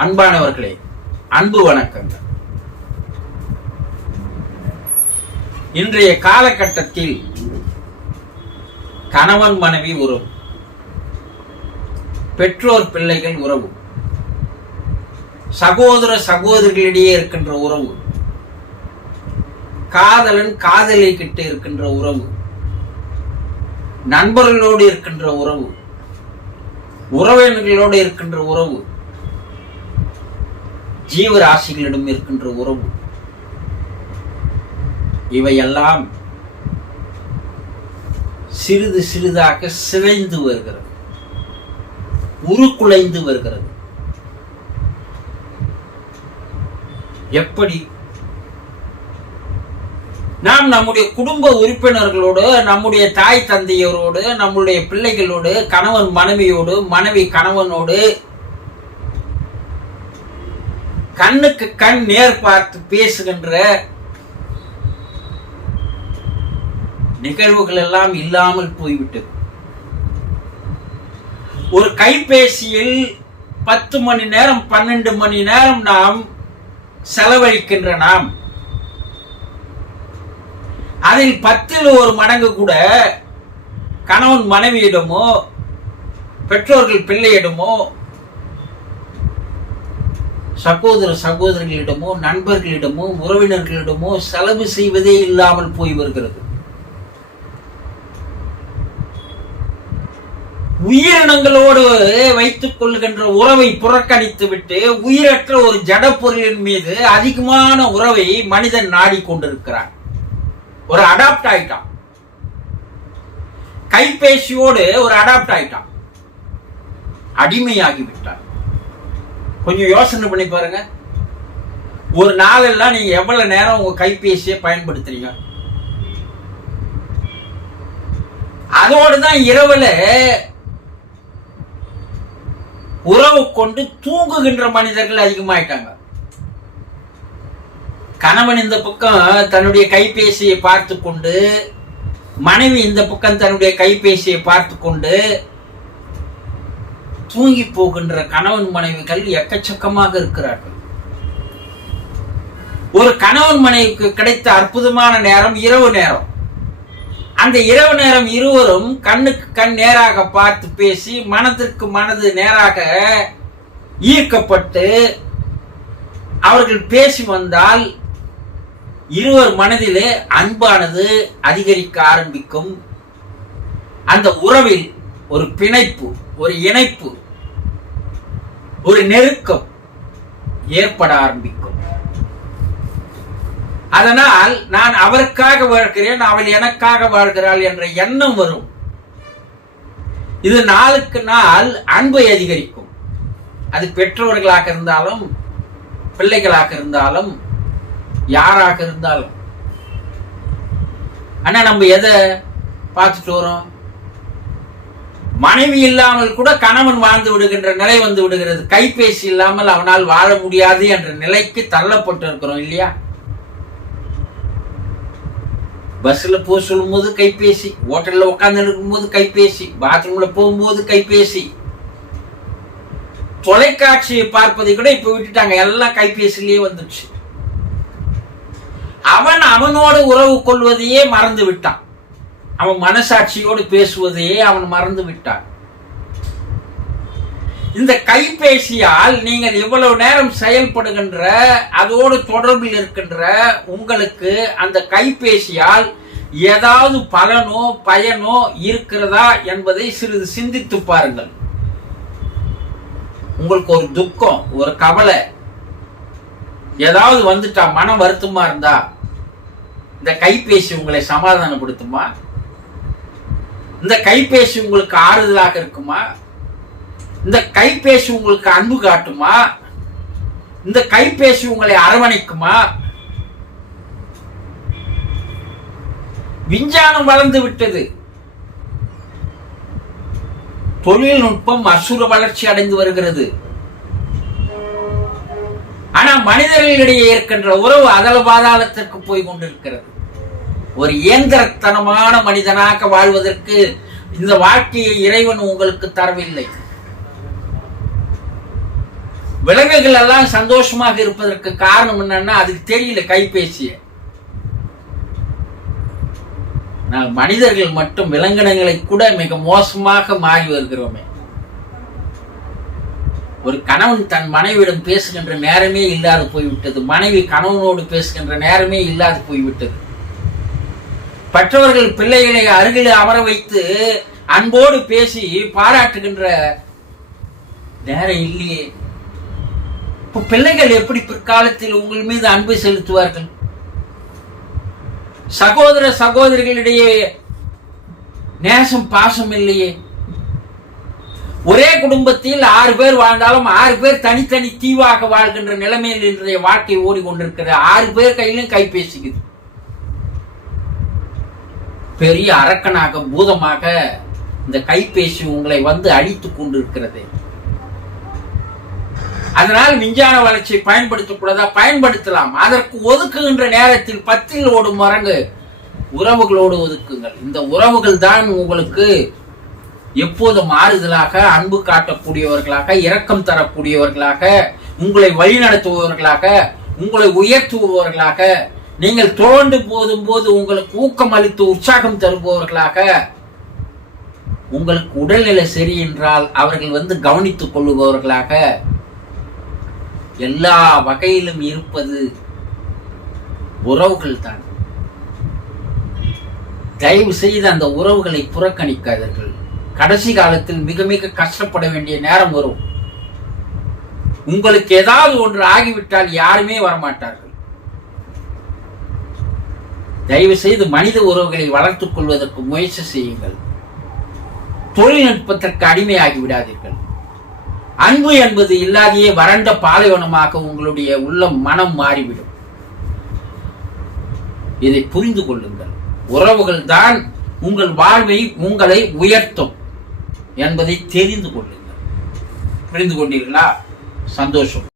அன்பானவர்களே, அன்பு வணக்கங்கள். இன்றைய காலகட்டத்தில் கணவன் மனைவி உறவு, பெற்றோர் பிள்ளைகள் உறவு, சகோதர சகோதரிகளிடையே இருக்கின்ற உறவு, காதலன் காதலி கிட்ட இருக்கின்ற உறவு, நண்பர்களோடு இருக்கின்ற உறவு, உறவினர்களோடு இருக்கின்ற உறவு, ஜீவராசிகளிடம் இருக்கின்ற உறவு, இவையெல்லாம் சிறிது சிறிதாக சிதைந்து வருகிறது, உருக்குலைந்து வருகிறது. எப்படி? நாம் நம்முடைய குடும்ப உறுப்பினர்களோடு, நம்முடைய தாய் தந்தையரோடு, நம்முடைய பிள்ளைகளோடு, கணவன் மனைவியோடு, மனைவி கணவனோடு கண்ணுக்கு கண் நேர் பார்த்து பேசுகின்ற நிகழ்வுகள் எல்லாம் இல்லாமல் போய்விட்டது. ஒரு கைபேசியில் 10 மணி நேரம் 12 மணி நேரம் நாம் செலவழிக்கின்ற நாம், அதில் 10ல் 1 மடங்கு கூட கணவன் மனைவியிடமோ, பெற்றோர்கள் பிள்ளையிடமோ, சகோதர சகோதரிகளிடமோ, நண்பர்களிடமோ, உறவினர்களிடமோ செலவு செய்வதே இல்லாமல் போய் வருகிறது. உயிரினங்களோடு வைத்துக் கொள்கின்ற உறவை புறக்கணித்து விட்டு உயிரற்ற ஒரு ஜட பொருளின் மீது அதிகமான உறவை மனிதன் நாடிக்கொண்டிருக்கிறான். ஒரு அடாப்ட் ஆயிட்டான். கைபேசியோடு ஒரு அடாப்ட் ஆயிட்டான், அடிமையாகிவிட்டான். கொஞ்சம் யோசனை பண்ணி பாருங்க. ஒரு நாளெல்லாம் நீங்க எவ்வளவு நேரம் உங்க கைபேசியை பயன்படுத்துறீங்க? அதோடுதான் இரவுல உறவு கொண்டு தூங்குகின்ற மனிதர்கள் அதிகமாயிட்டாங்க. கணவன் இந்த பக்கம் தன்னுடைய கைபேசியை பார்த்து கொண்டு, மனைவி இந்த பக்கம் தன்னுடைய கைபேசியை பார்த்து கொண்டு தூங்கி போகின்ற கணவன் மனைவிகள் எக்கச்சக்கமாக இருக்கிறார்கள். ஒரு கணவன் மனைவிக்கு கிடைத்த அற்புதமான நேரம் இரவு நேரம். அந்த இரவு நேரம் இருவரும் கண்ணுக்கு கண் நேராக பார்த்து பேசி, மனதிற்கு மனது நேராக ஈர்க்கப்பட்டு அவர்கள் பேசி வந்தால் இருவர் மனதிலே அன்பானது அதிகரிக்க ஆரம்பிக்கும். அந்த உறவில் ஒரு பிணைப்பு, ஒரு இணைப்பு, ஒரு நெருக்கம் ஏற்பட ஆரம்பிக்கும். அதனால் நான் அவருக்காக வாழ்கிறேன், அவள் எனக்காக வாழ்கிறாள் என்ற எண்ணம் வரும். இது நாளுக்கு நாள் அன்பை அதிகரிக்கும். அது பெற்றோர்களாக இருந்தாலும், பிள்ளைகளாக இருந்தாலும், யாராக இருந்தாலும். ஆனா நம்ம எதை பார்த்துட்டு வரோம்? மனைவி இல்லாமல் கூட கணவன் வாழ்ந்து விடுகின்ற நிலை வந்து விடுகிறது. கைபேசி இல்லாமல் அவனால் வாழ முடியாது என்ற நிலைக்கு தள்ளப்பட்டு இருக்கிறோம் இல்லையா? பஸ்ல போக சொல்லும் போது கைபேசி, ஹோட்டல்ல உட்கார்ந்து இருக்கும் போது கைபேசி, பாத்ரூம்ல போகும்போது கைபேசி, தொலைக்காட்சியை பார்ப்பதை கூட இப்ப விட்டுட்டாங்க, எல்லாம் கைபேசிலேயே வந்துடுச்சு. அவன் அவனோடு உறவு கொள்வதையே மறந்து விட்டான். அவன் மனசாட்சியோடு பேசுவதையே அவன் மறந்து விட்டான். இந்த கைபேசியால் நீங்கள் இவ்வளவு நேரம் செயல்படுகின்ற, அதோடு தொடர்பில் இருக்கின்ற உங்களுக்கு அந்த கைபேசியால் ஏதாவது பலனோ பயனோ இருக்கிறதா என்பதை சிறிது சிந்தித்து பாருங்கள். உங்களுக்கு ஒரு துக்கம், ஒரு கவலை ஏதாவது வந்துட்டா, மன வருத்தமா இருந்தா, இந்த கைபேசி உங்களை சமாதானப்படுத்துமா? இந்த கைபேசி உங்களுக்கு ஆறுதலாக இருக்குமா? இந்த கைபேசி உங்களுக்கு அன்பு காட்டுமா? இந்த கைபேசி உங்களை அரவணைக்குமா? விஞ்ஞானம் வளர்ந்து விட்டது. தொழில்நுட்பம் அசுர வளர்ச்சி அடைந்து வருகிறது. ஆனா மனிதர்களிடையே இருக்கின்ற உறவு அதல பாதாளத்திற்கு போய் கொண்டிருக்கிறது. ஒரு இயந்திரத்தனமான மனிதனாக வாழ்வதற்கு இந்த வாழ்க்கையை இறைவன் உங்களுக்கு தரவில்லை. விலங்குகள் எல்லாம் சந்தோஷமாக இருப்பதற்கு காரணம் என்னன்னா அதுக்கு தெரியல கைபேசிய. மனிதர்கள் மட்டும் விலங்கினங்களை கூட மிக மோசமாக மாறி வருகிறோமே. ஒரு கணவன் தன் மனைவியிடம் பேசுகின்ற நேரமே இல்லாது போய்விட்டது. மனைவி கணவனோடு பேசுகின்ற நேரமே இல்லாது போய்விட்டது. பெற்றவர்கள் பிள்ளைகளை அருகில் அமர வைத்து அன்போடு பேசி பாராட்டுகின்ற நேரம் இல்லையே. இப்ப பிள்ளைகள் எப்படி பிற்காலத்தில் உங்கள் மீது அன்பு செலுத்துவார்கள்? சகோதர சகோதரிகளிடையே நேசம் பாசம் இல்லையே. ஒரே குடும்பத்தில் 6 பேர் வாழ்ந்தாலும் 6 பேர் தனித்தனி தீவாக வாழ்கின்ற நிலைமையில் இன்றைய வாழ்க்கை ஓடிக்கொண்டிருக்கிறது. 6 பேர் கையிலும் கைபேசிக்குது. பெரிய அரக்கனாக பூதமாக இந்த கைபேசி உங்களை வந்து அழித்துக் கொண்டிருக்கிறது. அதனால் விஞ்ஞான வளர்ச்சியை பயன்படுத்தக்கூடாதா? பயன்படுத்தலாம். அதற்கு ஒதுக்குகின்ற நேரத்தில் 10 ஓடும் மரங்கு உறவுகளோடு ஒதுக்குங்கள். இந்த உறவுகள் தான் உங்களுக்கு எப்போதும் மாறுதலாக, அன்பு காட்டக்கூடியவர்களாக, இரக்கம் தரக்கூடியவர்களாக, உங்களை வழிநடத்துபவர்களாக, உங்களை உயர்த்துபவர்களாக, நீங்கள் தோண்டு போதும் போது உங்களுக்கு ஊக்கம் அளித்து உற்சாகம் தருபவர்களாக, உங்களுக்கு உடல்நிலை சரி என்றால் அவர்கள் வந்து கவனித்துக் கொள்ளுபவர்களாக, எல்லா வகையிலும் இருப்பது உறவுகள் தான். தயவு செய்து அந்த உறவுகளை புறக்கணிக்காதீர்கள். கடைசி காலத்தில் மிக மிக கஷ்டப்பட வேண்டிய நேரம் வரும். உங்களுக்கு ஏதாவது ஒன்று ஆகிவிட்டால் யாருமே வரமாட்டார்கள். தயவு செய்து மனித உறவுகளை வளர்த்துக் கொள்வதற்கு முயற்சி செய்யுங்கள். தொழில்நுட்பத்திற்கு அடிமையாகி விடாதீர்கள். அன்பு என்பது இல்லாதையே வறண்ட பாலைவனமாக உங்களுடைய உள்ளம் மனம் மாறிவிடும். இதை புரிந்து கொள்ளுங்கள். உறவுகள் தான் உங்கள் வாழ்வை உங்களை உயர்த்தும் என்பதை தெரிந்து கொள்ளுங்கள். புரிந்து கொண்டீர்களா? சந்தோஷம்.